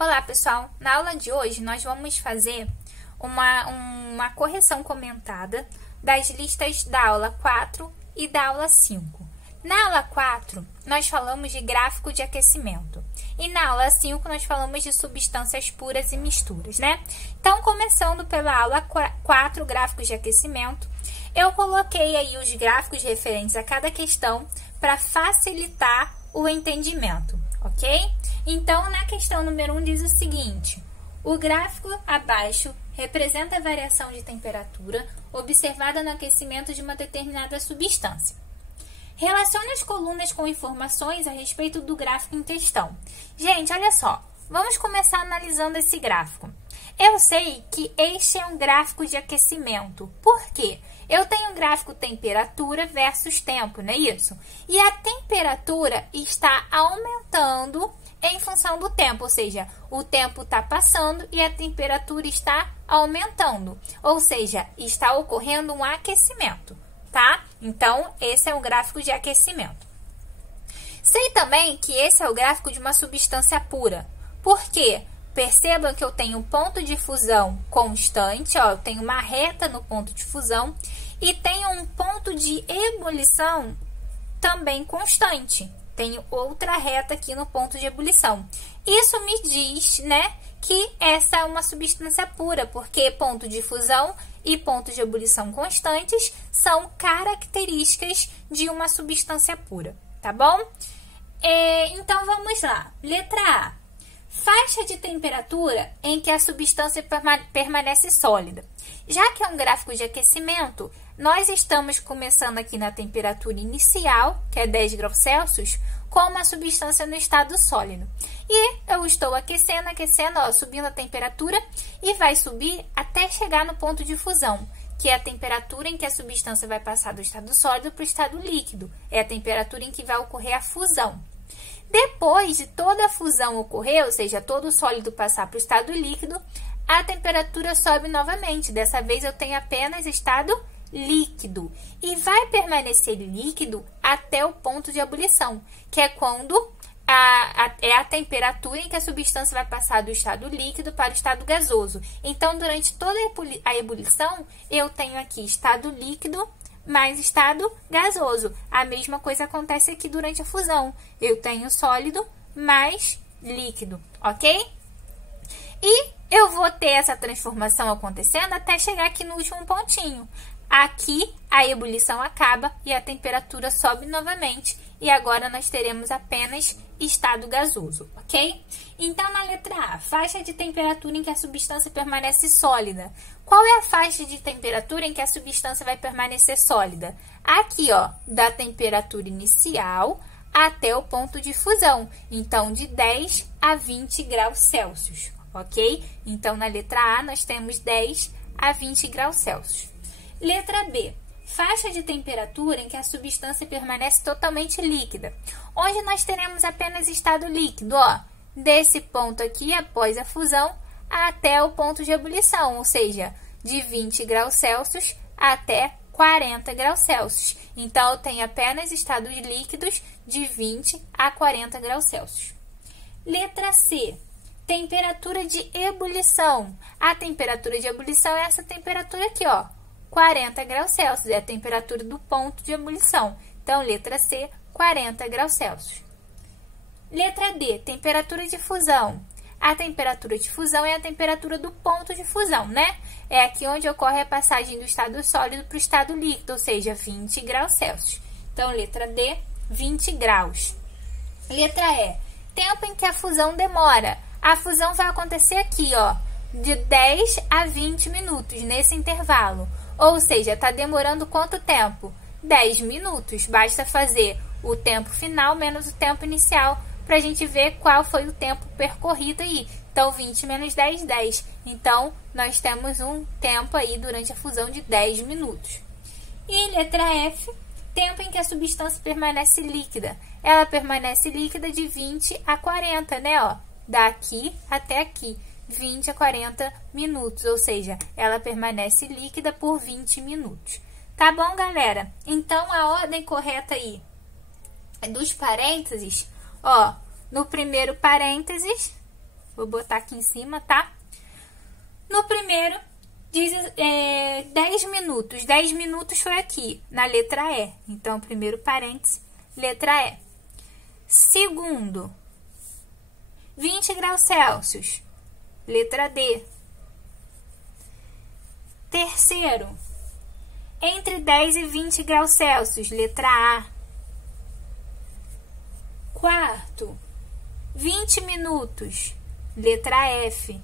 Olá, pessoal! Na aula de hoje, nós vamos fazer uma correção comentada das listas da aula 4 e da aula 5. Na aula 4, nós falamos de gráfico de aquecimento. E na aula 5, nós falamos de substâncias puras e misturas, né? Então, começando pela aula 4, gráficos de aquecimento, eu coloquei aí os gráficos referentes a cada questão para facilitar o entendimento, ok? Então, na questão número 1 diz o seguinte: o gráfico abaixo representa a variação de temperatura observada no aquecimento de uma determinada substância. Relacione as colunas com informações a respeito do gráfico em questão. Gente, olha só, vamos começar analisando esse gráfico. Eu sei que este é um gráfico de aquecimento. Por quê? Eu tenho um gráfico temperatura versus tempo, não é isso? E a temperatura está aumentando em função do tempo, ou seja, o tempo está passando e a temperatura está aumentando, ou seja, está ocorrendo um aquecimento, tá? Então, esse é um gráfico de aquecimento. Sei também que esse é o gráfico de uma substância pura. Por quê? Percebam que eu tenho um ponto de fusão constante, ó, eu tenho uma reta no ponto de fusão e tenho um ponto de ebulição também constante. Tenho outra reta aqui no ponto de ebulição. Isso me diz, né, que essa é uma substância pura, porque ponto de fusão e ponto de ebulição constantes são características de uma substância pura, tá bom? Então, vamos lá. Letra A. Faixa de temperatura em que a substância permanece sólida. Já que é um gráfico de aquecimento, nós estamos começando aqui na temperatura inicial, que é 10 graus Celsius, com uma substância no estado sólido. E eu estou aquecendo, ó, subindo a temperatura e vai subir até chegar no ponto de fusão, que é a temperatura em que a substância vai passar do estado sólido para o estado líquido. É a temperatura em que vai ocorrer a fusão. Depois de toda a fusão ocorrer, ou seja, todo o sólido passar para o estado líquido, a temperatura sobe novamente. Dessa vez eu tenho apenas estado líquido. E vai permanecer líquido até o ponto de ebulição, que é quando é a temperatura em que a substância vai passar do estado líquido para o estado gasoso. Então, durante toda a ebulição, eu tenho aqui estado líquido mais estado gasoso. A mesma coisa acontece aqui durante a fusão. Eu tenho sólido mais líquido, ok? E eu vou ter essa transformação acontecendo até chegar aqui no último pontinho. Aqui a ebulição acaba e a temperatura sobe novamente. E agora nós teremos apenas estado gasoso, ok? Então, na letra A, faixa de temperatura em que a substância permanece sólida. Qual é a faixa de temperatura em que a substância vai permanecer sólida? Aqui, ó, da temperatura inicial até o ponto de fusão. Então, de 10 a 20 graus Celsius, ok? Então, na letra A, nós temos 10 a 20 graus Celsius. Letra B. Faixa de temperatura em que a substância permanece totalmente líquida, onde nós teremos apenas estado líquido, ó, desse ponto aqui, após a fusão, até o ponto de ebulição, ou seja, de 20 graus Celsius até 40 graus Celsius. Então, eu tenho apenas estados líquidos de 20 a 40 graus Celsius. Letra C. Temperatura de ebulição. A temperatura de ebulição é essa temperatura aqui, ó, 40 graus Celsius, é a temperatura do ponto de ebulição. Então, letra C, 40 graus Celsius. Letra D, temperatura de fusão. A temperatura de fusão é a temperatura do ponto de fusão, né? É aqui onde ocorre a passagem do estado sólido para o estado líquido, ou seja, 20 graus Celsius. Então, letra D, 20 graus. Letra E, tempo em que a fusão demora. A fusão vai acontecer aqui, ó, de 10 a 20 minutos, nesse intervalo. Ou seja, está demorando quanto tempo? 10 minutos. Basta fazer o tempo final menos o tempo inicial para a gente ver qual foi o tempo percorrido aí. Então, 20 menos 10, 10. Então, nós temos um tempo aí durante a fusão de 10 minutos. E letra F, tempo em que a substância permanece líquida. Ela permanece líquida de 20 a 40, né? Ó, daqui até aqui. 20 a 40 minutos, ou seja, ela permanece líquida por 20 minutos. Tá bom, galera? Então, a ordem correta aí dos parênteses, ó, no primeiro parênteses, Vou botar aqui em cima, tá? No primeiro, diz 10 minutos. 10 minutos foi aqui, na letra E. Então, primeiro parênteses, letra E. Segundo, 20 graus Celsius, letra D. Terceiro, entre 10 e 20 graus Celsius, letra A. Quarto, 20 minutos, letra F.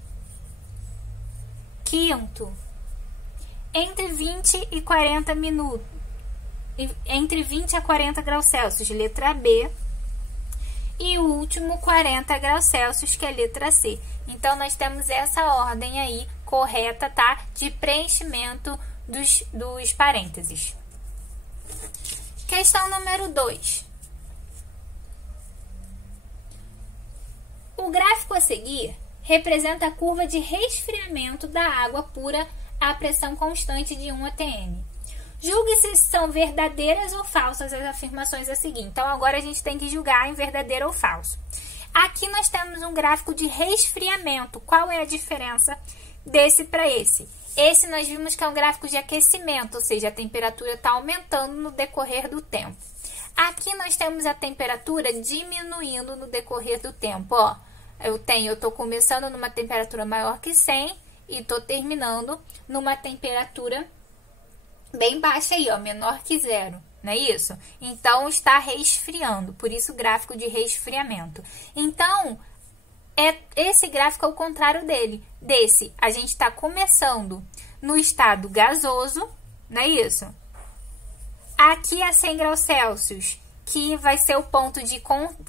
Quinto, entre 20 e 40 minutos, entre 20 a 40 graus Celsius, letra B. E o último, 40 graus Celsius, que é a letra C. Então, nós temos essa ordem aí correta, tá? De preenchimento dos parênteses. Questão número 2. O gráfico a seguir representa a curva de resfriamento da água pura à pressão constante de 1 atm. Julgue se são verdadeiras ou falsas as afirmações a seguir. Então, agora a gente tem que julgar em verdadeiro ou falso. Aqui nós temos um gráfico de resfriamento. Qual é a diferença desse para esse? Esse nós vimos que é um gráfico de aquecimento, ou seja, a temperatura está aumentando no decorrer do tempo. Aqui nós temos a temperatura diminuindo no decorrer do tempo. Ó, eu estou começando numa temperatura maior que 100 e estou terminando numa temperatura bem baixa aí, ó, menor que 0, não é isso? Então, está resfriando, por isso o gráfico de resfriamento. Então, esse gráfico é o contrário desse. A gente está começando no estado gasoso, não é isso? Aqui a 100 graus Celsius, que vai ser o ponto de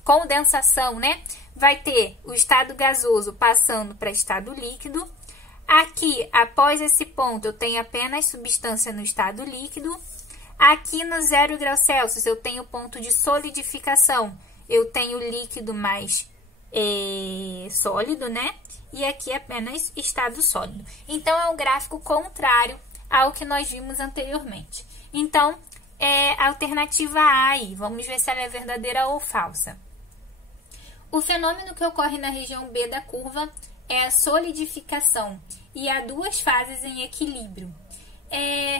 condensação, né? Vai ter o estado gasoso passando para estado líquido. Aqui, após esse ponto, eu tenho apenas substância no estado líquido. Aqui no 0 graus Celsius, eu tenho ponto de solidificação. Eu tenho líquido mais sólido, né? E aqui apenas estado sólido. Então, é um gráfico contrário ao que nós vimos anteriormente. Então, é a alternativa A aí. Vamos ver se ela é verdadeira ou falsa. O fenômeno que ocorre na região B da curva é a solidificação e há duas fases em equilíbrio.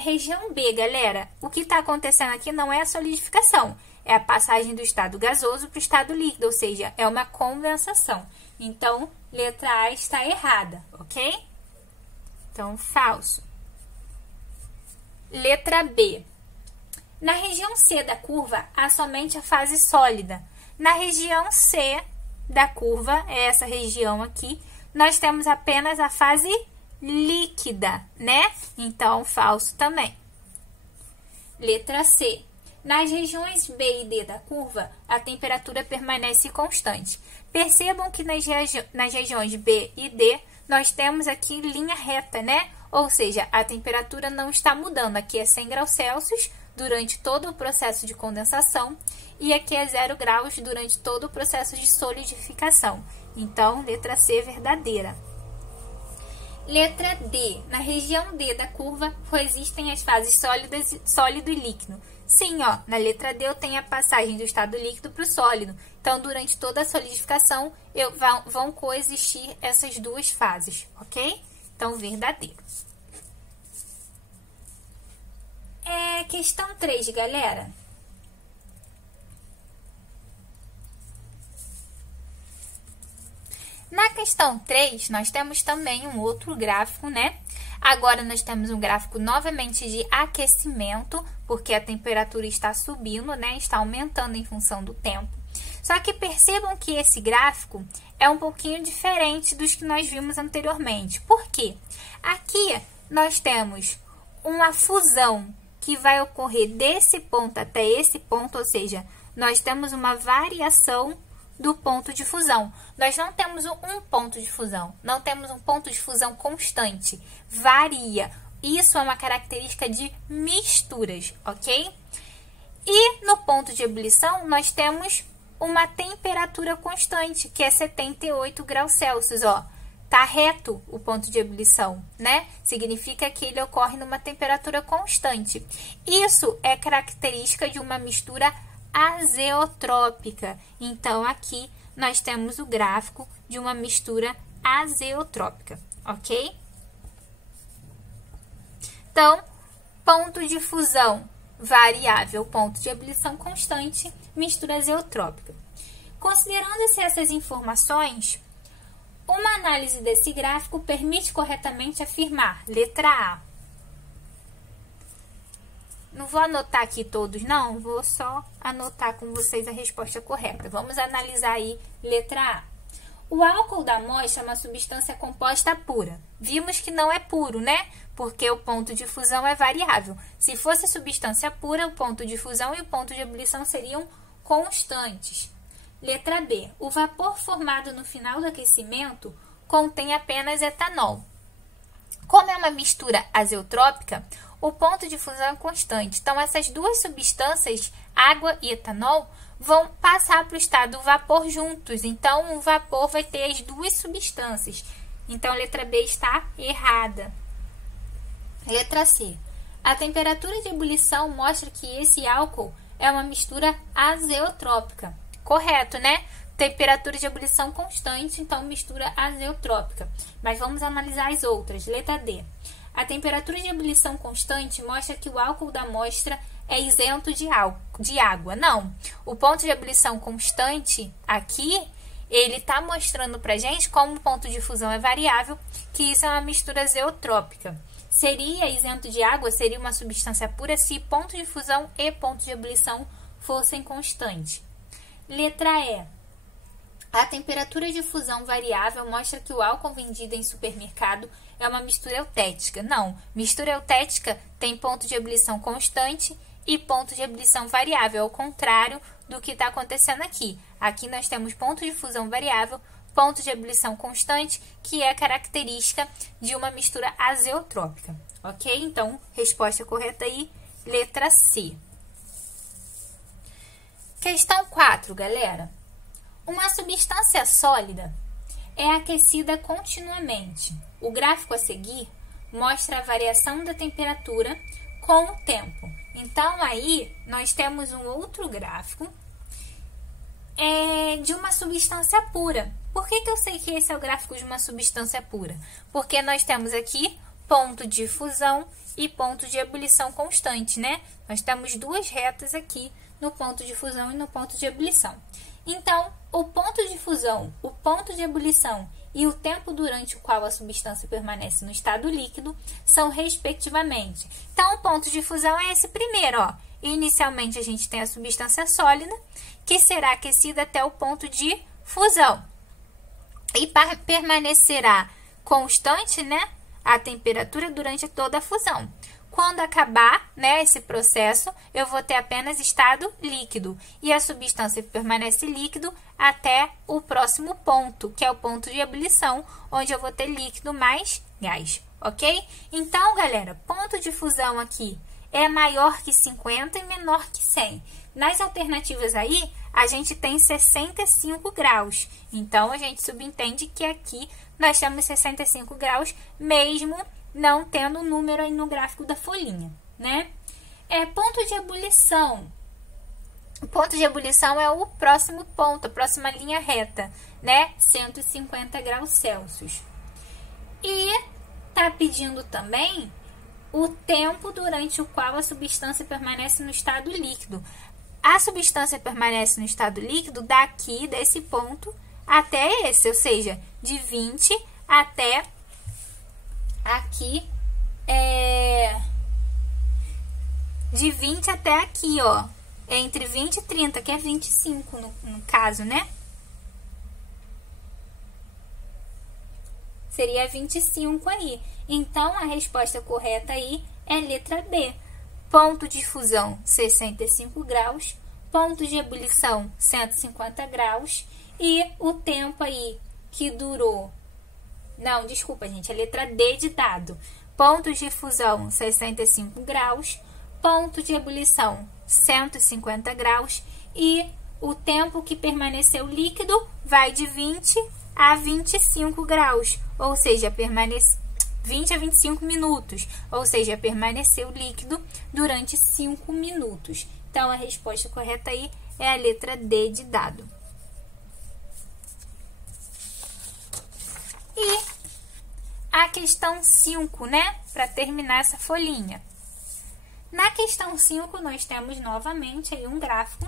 Região B, galera, o que está acontecendo aqui não é a solidificação, é a passagem do estado gasoso para o estado líquido, ou seja, é uma condensação. Então, letra A está errada, ok? Então, falso. Letra B. Na região C da curva, há somente a fase sólida. Na região C da curva, é essa região aqui, nós temos apenas a fase líquida, né? Então, falso também. Letra C. Nas regiões B e D da curva, a temperatura permanece constante. Percebam que nas regiões B e D, nós temos aqui linha reta, né? Ou seja, a temperatura não está mudando. Aqui é 100 graus Celsius durante todo o processo de condensação e aqui é 0 graus durante todo o processo de solidificação. Então, letra C verdadeira. Letra D. Na região D da curva, coexistem as fases sólido e líquido. Sim, ó, na letra D eu tenho a passagem do estado líquido para o sólido. Então, durante toda a solidificação, vão coexistir essas duas fases, ok? Então, verdadeiro. Questão 3, galera. Na questão 3, nós temos também um outro gráfico, né? Agora, nós temos um gráfico novamente de aquecimento, porque a temperatura está subindo, né? Está aumentando em função do tempo. Só que percebam que esse gráfico é um pouquinho diferente dos que nós vimos anteriormente. Por quê? Aqui, nós temos uma fusão que vai ocorrer desse ponto até esse ponto, ou seja, nós temos uma variação do ponto de fusão. Nós não temos um ponto de fusão, não temos um ponto de fusão constante, varia. Isso é uma característica de misturas, ok? E no ponto de ebulição, nós temos uma temperatura constante, que é 78 graus Celsius, ó. Tá reto o ponto de ebulição, né? Significa que ele ocorre numa temperatura constante. Isso é característica de uma mistura azeotrópica. Então, aqui nós temos o gráfico de uma mistura azeotrópica, ok? Então, ponto de fusão variável, ponto de ebulição constante, mistura azeotrópica. Considerando-se essas informações, uma análise desse gráfico permite corretamente afirmar, letra A. Não vou anotar aqui todos, não, vou só anotar com vocês a resposta correta. Vamos analisar aí, letra A. O álcool da amostra é uma substância composta pura. Vimos que não é puro, né? Porque o ponto de fusão é variável. Se fosse substância pura, o ponto de fusão e o ponto de ebulição seriam constantes. Letra B. O vapor formado no final do aquecimento contém apenas etanol. Como é uma mistura azeotrópica, o ponto de fusão é constante. Então, essas duas substâncias, água e etanol, vão passar para o estado vapor juntos. Então, o vapor vai ter as duas substâncias. Então, a letra B está errada. Letra C. A temperatura de ebulição mostra que esse álcool é uma mistura azeotrópica. Correto, né? Temperatura de ebulição constante, então mistura azeotrópica. Mas vamos analisar as outras. Letra D. A temperatura de ebulição constante mostra que o álcool da amostra é isento de água. Não. O ponto de ebulição constante aqui, ele está mostrando para gente como o ponto de fusão é variável, que isso é uma mistura azeotrópica. Seria isento de água, seria uma substância pura se ponto de fusão e ponto de ebulição fossem constantes. Letra E. A temperatura de fusão variável mostra que o álcool vendido em supermercado é uma mistura eutética. Não, mistura eutética tem ponto de ebulição constante e ponto de ebulição variável, ao contrário do que está acontecendo aqui. Aqui nós temos ponto de fusão variável, ponto de ebulição constante, que é característica de uma mistura azeotrópica. Ok? Então, resposta correta aí, letra C. Questão 4, galera. Uma substância sólida é aquecida continuamente. O gráfico a seguir mostra a variação da temperatura com o tempo. Então, aí, nós temos um outro gráfico de uma substância pura. Por que eu sei que esse é o gráfico de uma substância pura? Porque nós temos aqui ponto de fusão e ponto de ebulição constante, né? Nós temos duas retas aqui no ponto de fusão e no ponto de ebulição. Então, o ponto de fusão, o ponto de ebulição e o tempo durante o qual a substância permanece no estado líquido são respectivamente. Então, o ponto de fusão é esse primeiro, ó. Inicialmente, a gente tem a substância sólida, que será aquecida até o ponto de fusão. E permanecerá constante, né, a temperatura durante toda a fusão. Quando acabar, né, esse processo, eu vou ter apenas estado líquido. E a substância permanece líquido até o próximo ponto, que é o ponto de ebulição, onde eu vou ter líquido mais gás, ok? Então, galera, ponto de fusão aqui é maior que 50 e menor que 100. Nas alternativas aí, a gente tem 65 graus. Então, a gente subentende que aqui nós temos 65 graus, mesmo não tendo o número aí no gráfico da folhinha, né? Ponto de ebulição. O ponto de ebulição é o próximo ponto, a próxima linha reta, né? 150 graus Celsius. E tá pedindo também o tempo durante o qual a substância permanece no estado líquido. A substância permanece no estado líquido daqui, desse ponto, até esse, ou seja, de 20 até aqui, de 20 até aqui, ó, entre 20 e 30, que é 25 no caso, né? Seria 25 aí. Então, a resposta correta aí é letra B. Ponto de fusão, 65 graus. Ponto de ebulição, 150 graus. E o tempo aí que durou... Não, desculpa, gente. É letra D de dado. Pontos de fusão, 65 graus. Ponto de ebulição, 150 graus. E o tempo que permaneceu líquido vai de 20 a 25 graus. Ou seja, 20 a 25 minutos. Ou seja, permaneceu líquido durante 5 minutos. Então, a resposta correta aí é a letra D de dado. a questão 5, né? Para terminar essa folhinha. Na questão 5, nós temos novamente aí um gráfico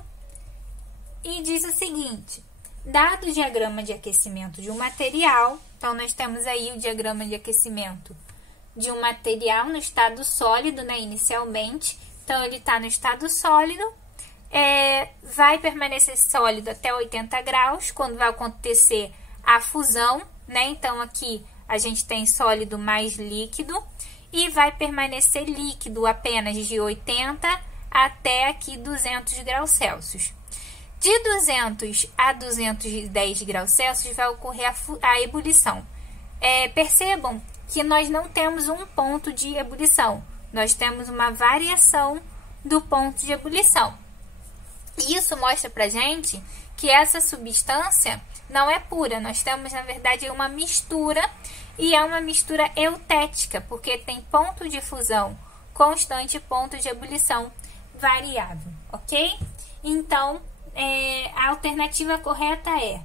e diz o seguinte: dado o diagrama de aquecimento de um material, então nós temos aí o diagrama de aquecimento de um material no estado sólido, né, inicialmente. Então, ele está no estado sólido, vai permanecer sólido até 80 graus, quando vai acontecer a fusão, né? Então, aqui a gente tem sólido mais líquido, e vai permanecer líquido apenas de 80 até aqui 200 graus Celsius. De 200 a 210 graus Celsius vai ocorrer a ebulição. Percebam que nós não temos um ponto de ebulição, nós temos uma variação do ponto de ebulição. Isso mostra pra gente que essa substância não é pura, nós temos, na verdade, uma mistura, e é uma mistura eutética, porque tem ponto de fusão constante e ponto de ebulição variável, ok? Então, a alternativa correta é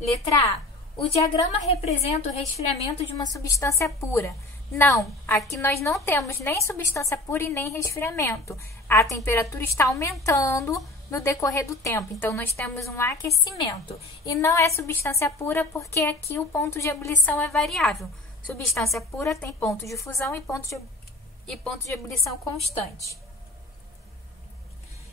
letra A. O diagrama representa o resfriamento de uma substância pura. Não, aqui nós não temos nem substância pura e nem resfriamento. A temperatura está aumentando no decorrer do tempo, então nós temos um aquecimento. E não é substância pura porque aqui o ponto de ebulição é variável. Substância pura tem ponto de fusão e ponto de ebulição constante.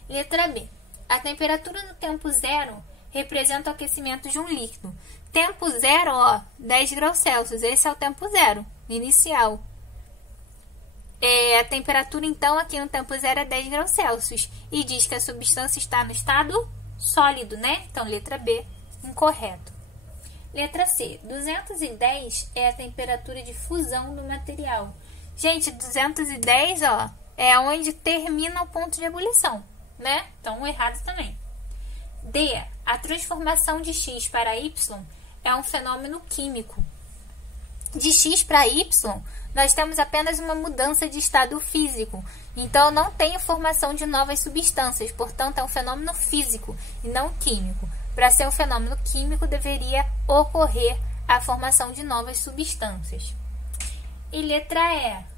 Letra B. A temperatura no tempo zero representa o aquecimento de um líquido. Tempo zero, 10 graus Celsius. Esse é o tempo zero, inicial. A temperatura, então, aqui no tempo zero é 10 graus Celsius. E diz que a substância está no estado sólido, né? Então, letra B, incorreto. Letra C. 210 é a temperatura de fusão do material. Gente, 210, é onde termina o ponto de ebulição, né? Então, errado também. D. A transformação de X para Y é um fenômeno químico. De X para Y, nós temos apenas uma mudança de estado físico. Então, não tem formação de novas substâncias. Portanto, é um fenômeno físico e não químico. Para ser um fenômeno químico, deveria ocorrer a formação de novas substâncias. E letra E.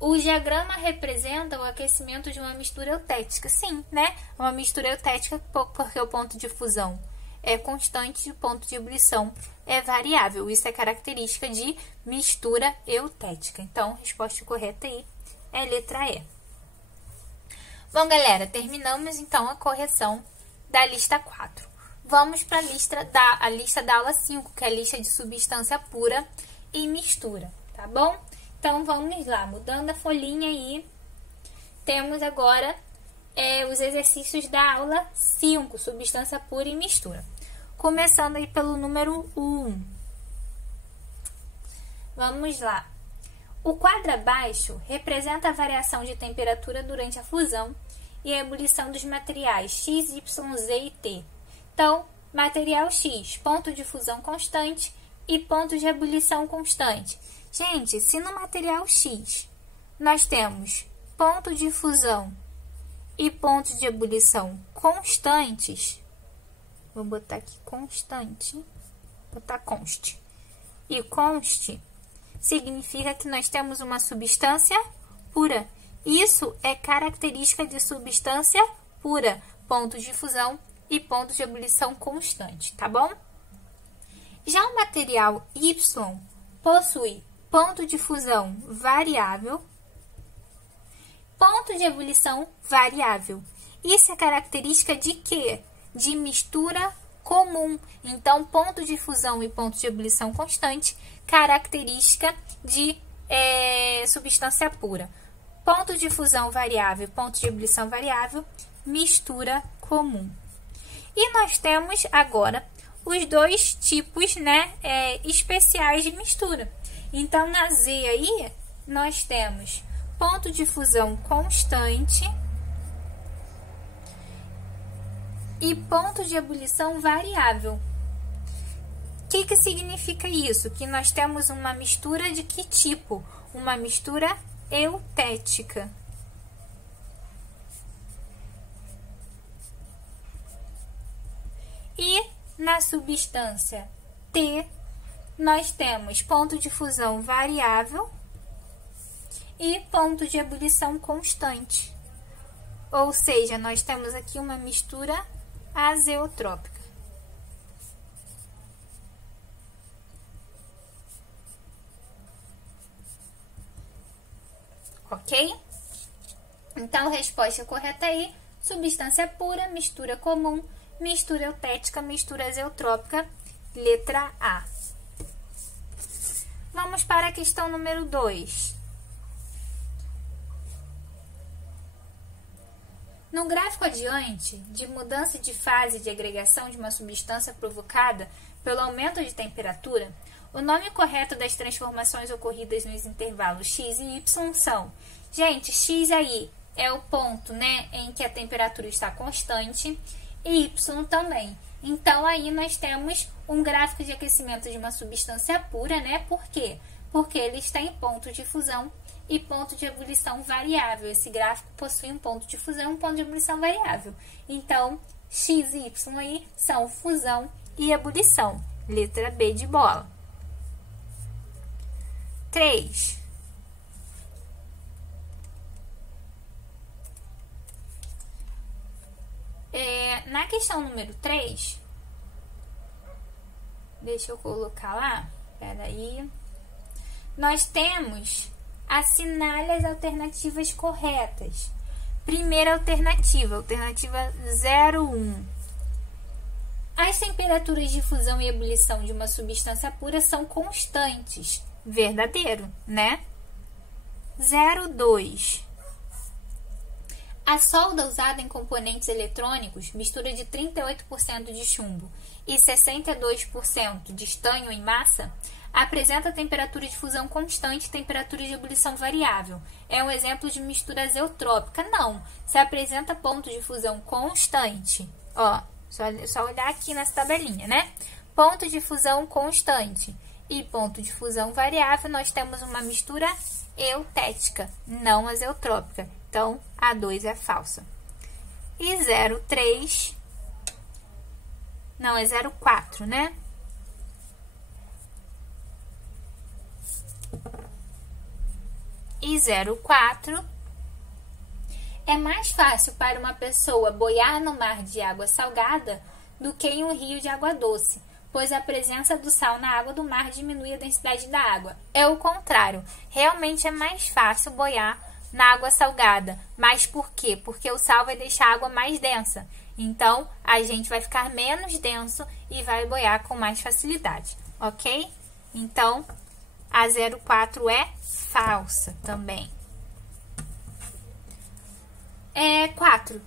O diagrama representa o aquecimento de uma mistura eutética. Sim, né? Uma mistura eutética porque o ponto de fusão é constante e o ponto de ebulição é variável. Isso é característica de mistura eutética. Então, a resposta correta aí é letra E. Bom, galera, terminamos então a correção da lista 4. Vamos para a lista da aula 5, que é a lista de substância pura e mistura, tá bom? Então, vamos lá, mudando a folhinha aí, temos agora os exercícios da aula 5, substância pura e mistura. Começando aí pelo número 1. Vamos lá. O quadro abaixo representa a variação de temperatura durante a fusão e a ebulição dos materiais X, Y, Z e T. Então, material X, ponto de fusão constante e ponto de ebulição constante. Gente, se no material X nós temos ponto de fusão e ponto de ebulição constantes, vou botar aqui constante, botar conste, e conste significa que nós temos uma substância pura. Isso é característica de substância pura, pontos de fusão e pontos de ebulição constante, tá bom? Já o material Y possui ponto de fusão variável, ponto de ebulição variável. Isso é característica de quê? De mistura comum. Então, ponto de fusão e ponto de ebulição constante, característica de substância pura. Ponto de fusão variável, ponto de ebulição variável, mistura comum. E nós temos agora os dois tipos, né, especiais de mistura. Então, na Z aí, nós temos ponto de fusão constante e ponto de ebulição variável. O que significa isso? Que nós temos uma mistura de que tipo? Uma mistura eutética. E na substância T, nós temos ponto de fusão variável e ponto de ebulição constante. Ou seja, nós temos aqui uma mistura azeotrópica. Ok? Então, a resposta correta aí, substância pura, mistura comum, mistura eutética, mistura azeotrópica, letra A. Vamos para a questão número 2. No gráfico adiante, de mudança de fase de agregação de uma substância provocada pelo aumento de temperatura, o nome correto das transformações ocorridas nos intervalos x e y são... Gente, x aí é o ponto, né, em que a temperatura está constante, e y também. Então, aí nós temos um gráfico de aquecimento de uma substância pura, né? Por quê? Porque ele está em ponto de fusão e ponto de ebulição variável. Esse gráfico possui um ponto de fusão e um ponto de ebulição variável. Então, x e y aí são fusão e ebulição. Letra B de bola. 3. Na questão número 3, deixa eu colocar lá, peraí, nós temos assinale as alternativas corretas. Primeira alternativa, alternativa 01. As temperaturas de fusão e ebulição de uma substância pura são constantes. Verdadeiro, né? 02. A solda usada em componentes eletrônicos, mistura de 38% de chumbo e 62% de estanho em massa, apresenta temperatura de fusão constante e temperatura de ebulição variável. É um exemplo de mistura azeotrópica? Não. Se apresenta ponto de fusão constante. Ó, só olhar aqui nessa tabelinha, né? Ponto de fusão constante e ponto de fusão variável, nós temos uma mistura eutética, não azeotrópica. Então, a 2 é falsa. E 03, não, é 04, né? E 04, é mais fácil para uma pessoa boiar no mar de água salgada do que em um rio de água doce, pois a presença do sal na água do mar diminui a densidade da água. É o contrário, realmente é mais fácil boiar na água salgada. Mas por quê? Porque o sal vai deixar a água mais densa. Então, a gente vai ficar menos denso e vai boiar com mais facilidade, ok? Então, a 04 é falsa também. 4.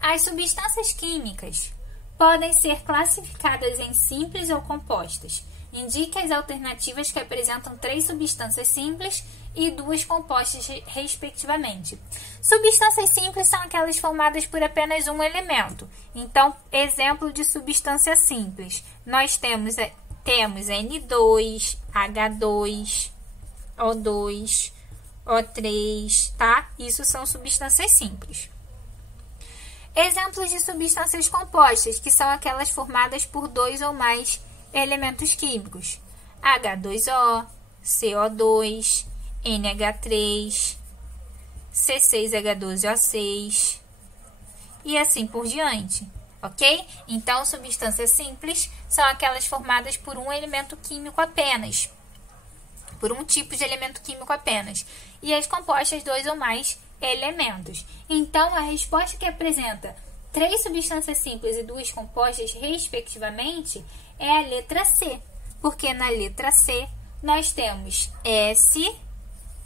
As substâncias químicas podem ser classificadas em simples ou compostas. Indique as alternativas que apresentam 3 substâncias simples e 2 compostas, respectivamente. Substâncias simples são aquelas formadas por apenas um elemento. Então, exemplo de substância simples. Nós temos N2, H2, O2, O3, tá? Isso são substâncias simples. Exemplos de substâncias compostas, que são aquelas formadas por 2 ou mais elementos químicos: H2O, CO2, NH3, C6H12O6 e assim por diante, ok? Então, substâncias simples são aquelas formadas por um elemento químico apenas, por um tipo de elemento químico apenas, e as compostas 2 ou mais elementos. Então, a resposta que apresenta 3 substâncias simples e 2 compostas, respectivamente, é a letra C, porque na letra C nós temos S,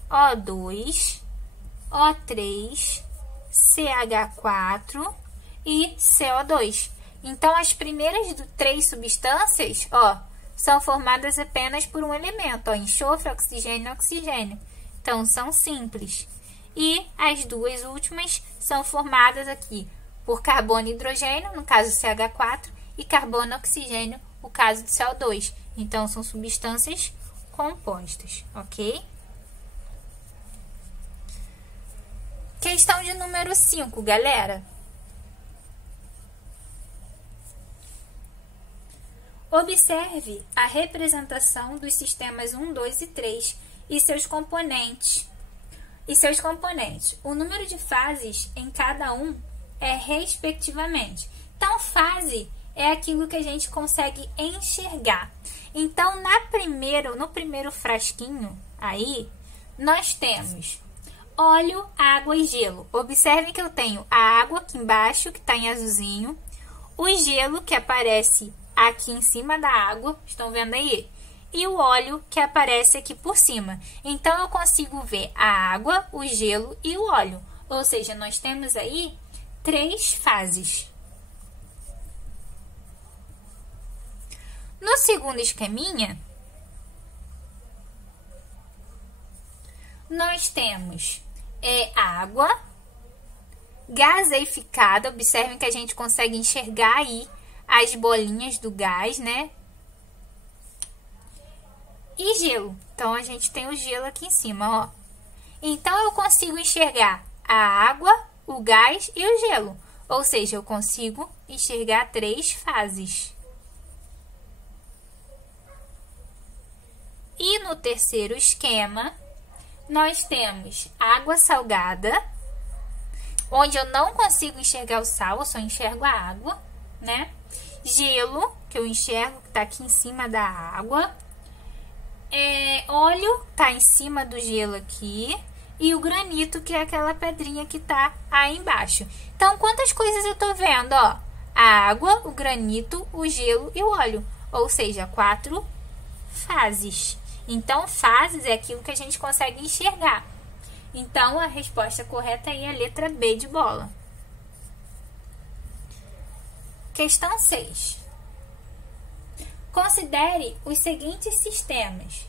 O2, O3, CH4 e CO2. Então, as primeiras 3 substâncias, ó, são formadas apenas por um elemento, ó, enxofre, oxigênio e oxigênio. Então, são simples. E as 2 últimas são formadas aqui por carbono e hidrogênio, no caso CH4, e carbono e oxigênio, no caso do CO2. Então, são substâncias compostas, ok? Questão de número 5, galera. Observe a representação dos sistemas 1, 2 e 3 e seus componentes. O número de fases em cada um é respectivamente. Então, fase é aquilo que a gente consegue enxergar. Então, no primeiro frasquinho aí, nós temos óleo, água e gelo. Observem que eu tenho a água aqui embaixo, que está em azulzinho, o gelo, que aparece aqui em cima da água, estão vendo aí? E o óleo, que aparece aqui por cima. Então, eu consigo ver a água, o gelo e o óleo. Ou seja, nós temos aí 3 fases. No segundo esqueminha, nós temos água gaseificada. Observem que a gente consegue enxergar aí as bolinhas do gás, né? E gelo. Então, a gente tem o gelo aqui em cima, ó. Então, eu consigo enxergar a água, o gás e o gelo. Ou seja, eu consigo enxergar 3 fases. E no terceiro esquema, nós temos água salgada, onde eu não consigo enxergar o sal, eu só enxergo a água, né? Gelo, que eu enxergo que tá aqui em cima da água. Óleo, tá em cima do gelo aqui. E o granito, que é aquela pedrinha que tá aí embaixo. Então, quantas coisas eu tô vendo, ó? A água, o granito, o gelo e o óleo. Ou seja, 4 fases. Então, fases é aquilo que a gente consegue enxergar. Então, a resposta correta aí é a letra B de bola. Questão 6. Considere os seguintes sistemas: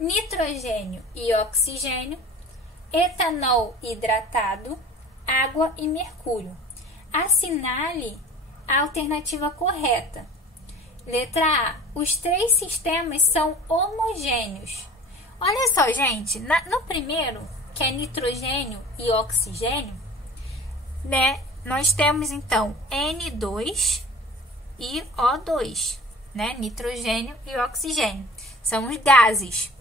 nitrogênio e oxigênio, etanol hidratado, água e mercúrio. Assinale a alternativa correta. Letra A. Os 3 sistemas são homogêneos. Olha só, gente. No primeiro, que é nitrogênio e oxigênio, né? Nós temos, então, N2 e O2, né? Nitrogênio e oxigênio. São os gases.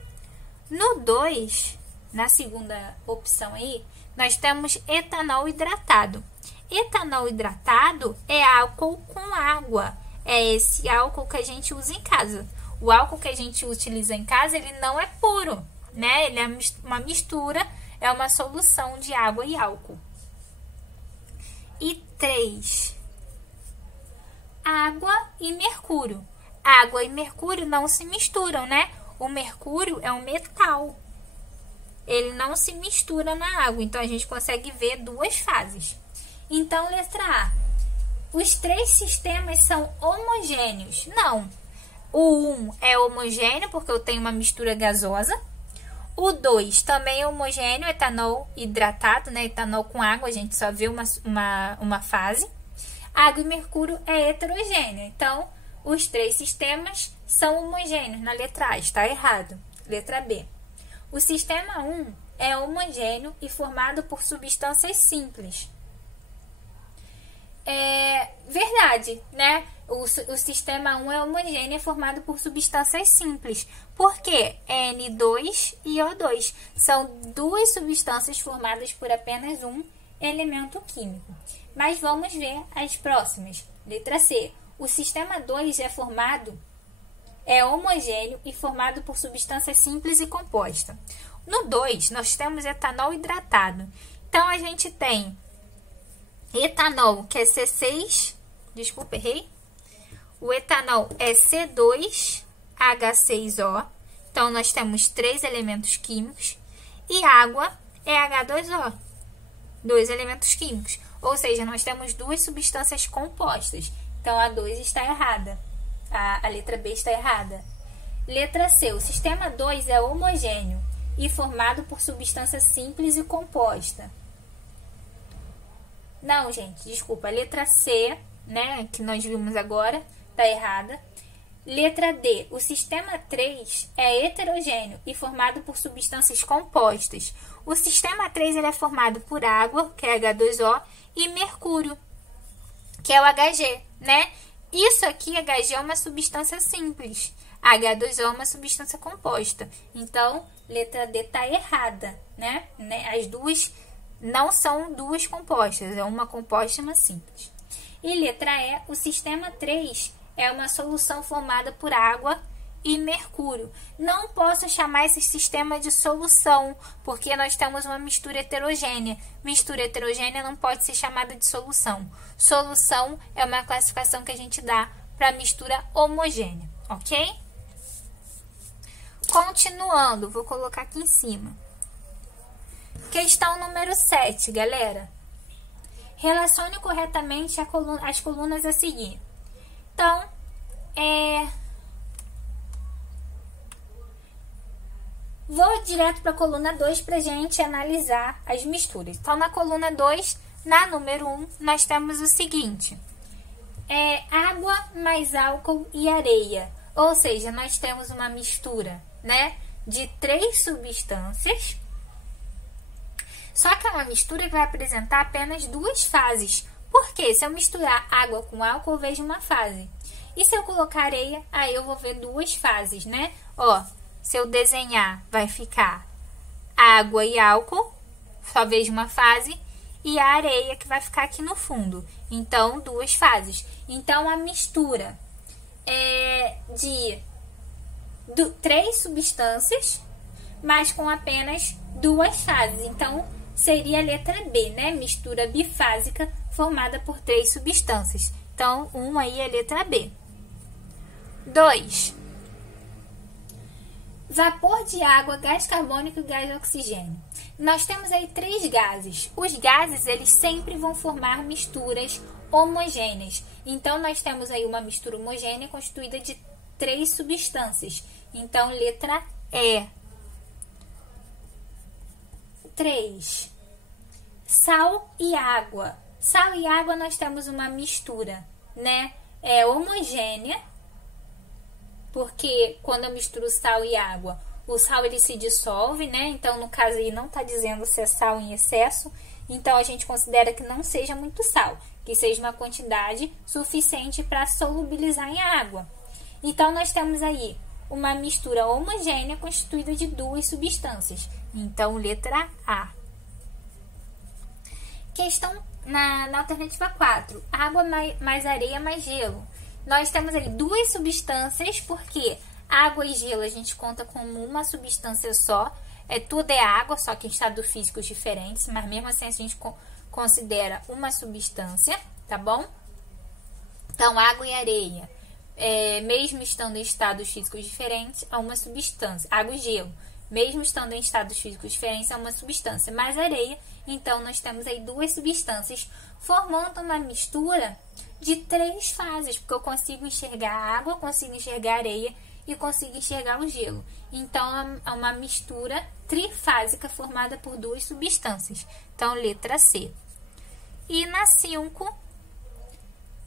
No 2, na segunda opção aí, nós temos etanol hidratado. Etanol hidratado é álcool com água. É esse álcool que a gente usa em casa. O álcool que a gente utiliza em casa, ele não é puro, né? Ele é uma mistura, é uma solução de água e álcool. E 3, água e mercúrio. Água e mercúrio não se misturam, né? O mercúrio é um metal. Ele não se mistura na água, então a gente consegue ver 2 fases. Então, letra A. Os 3 sistemas são homogêneos? Não. O 1 é homogêneo, porque eu tenho uma mistura gasosa. O 2 também é homogêneo, etanol hidratado, né? Etanol com água, a gente só vê uma fase. Água e mercúrio é heterogêneo. Então, os 3 sistemas são homogêneos. Na letra A, está errado. Letra B. O sistema 1 é homogêneo e formado por substâncias simples. Verdade, né? O sistema 1 é homogêneo e formado por substâncias simples. Por quê? N2 e O2 são 2 substâncias formadas por apenas um elemento químico. Mas vamos ver as próximas. Letra C. O sistema 2 é homogêneo e formado por substâncias simples e composta. No 2, nós temos etanol hidratado. Então, a gente tem etanol, que é C6, desculpa, errei. O etanol é C2H6O. Então, nós temos 3 elementos químicos. E água é H2O, 2 elementos químicos. Ou seja, nós temos 2 substâncias compostas. Então, a 2 está errada. A letra B está errada. Letra C. O sistema 2 é homogêneo e formado por substância simples e composta. Não, gente, desculpa. Letra C, né, que nós vimos agora, tá errada. Letra D. O sistema 3 é heterogêneo e formado por substâncias compostas. O sistema 3 ele é formado por água, que é H2O, e mercúrio, que é o Hg, né? Isso aqui, Hg, é uma substância simples. H2O é uma substância composta. Então, letra D está errada, né? As duas não são duas compostas, é uma composta e uma simples. E letra E, o sistema 3 é uma solução formada por água e mercúrio. Não posso chamar esse sistema de solução, porque nós temos uma mistura heterogênea. Mistura heterogênea não pode ser chamada de solução. Solução é uma classificação que a gente dá para mistura homogênea, ok? Continuando, vou colocar aqui em cima. Questão número 7, galera. Relacione corretamente as colunas a seguir. Então, vou direto para a coluna 2 para a gente analisar as misturas. Então, na coluna 2, na número 1, nós temos o seguinte. Água mais álcool e areia. Ou seja, nós temos uma mistura, né, de 3 substâncias. Só que é uma mistura que vai apresentar apenas 2 fases. Por quê? Se eu misturar água com álcool, eu vejo uma fase. E se eu colocar areia, aí eu vou ver 2 fases, né? Ó, se eu desenhar, vai ficar água e álcool, só vejo uma fase, e a areia que vai ficar aqui no fundo. Então, 2 fases. Então, a mistura é de 3 substâncias, mas com apenas 2 fases. Então, seria a letra B, né? Mistura bifásica formada por 3 substâncias. Então, 1 aí é a letra B. 2. Vapor de água, gás carbônico e gás oxigênio. Nós temos aí 3 gases. Os gases, eles sempre vão formar misturas homogêneas. Então, nós temos aí uma mistura homogênea constituída de 3 substâncias. Então, letra E. 3. Sal e água. Sal e água, nós temos uma mistura, né? Homogênea, porque quando eu misturo sal e água, o sal ele se dissolve, né? Então, no caso aí, não está dizendo se é sal em excesso. Então, a gente considera que não seja muito sal, que seja uma quantidade suficiente para solubilizar em água. Então, nós temos aí uma mistura homogênea constituída de 2 substâncias. Então, letra A. Questão na alternativa 4. Água mais areia mais gelo. Nós temos aí 2 substâncias, porque água e gelo a gente conta como uma substância só. Tudo é água, só que em estados físicos diferentes, mas mesmo assim a gente considera uma substância, tá bom? Então, água e areia, mesmo estando em estados físicos diferentes, é uma substância. Água e gelo, mesmo estando em estados físicos diferentes, é uma substância. Mais areia, então nós temos aí 2 substâncias formando uma mistura de 3 fases, porque eu consigo enxergar a água, consigo enxergar a areia e consigo enxergar o gelo. Então, é uma mistura trifásica formada por 2 substâncias. Então, letra C. E na 5,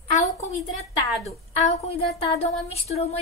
álcool hidratado. Álcool hidratado é uma mistura homogênea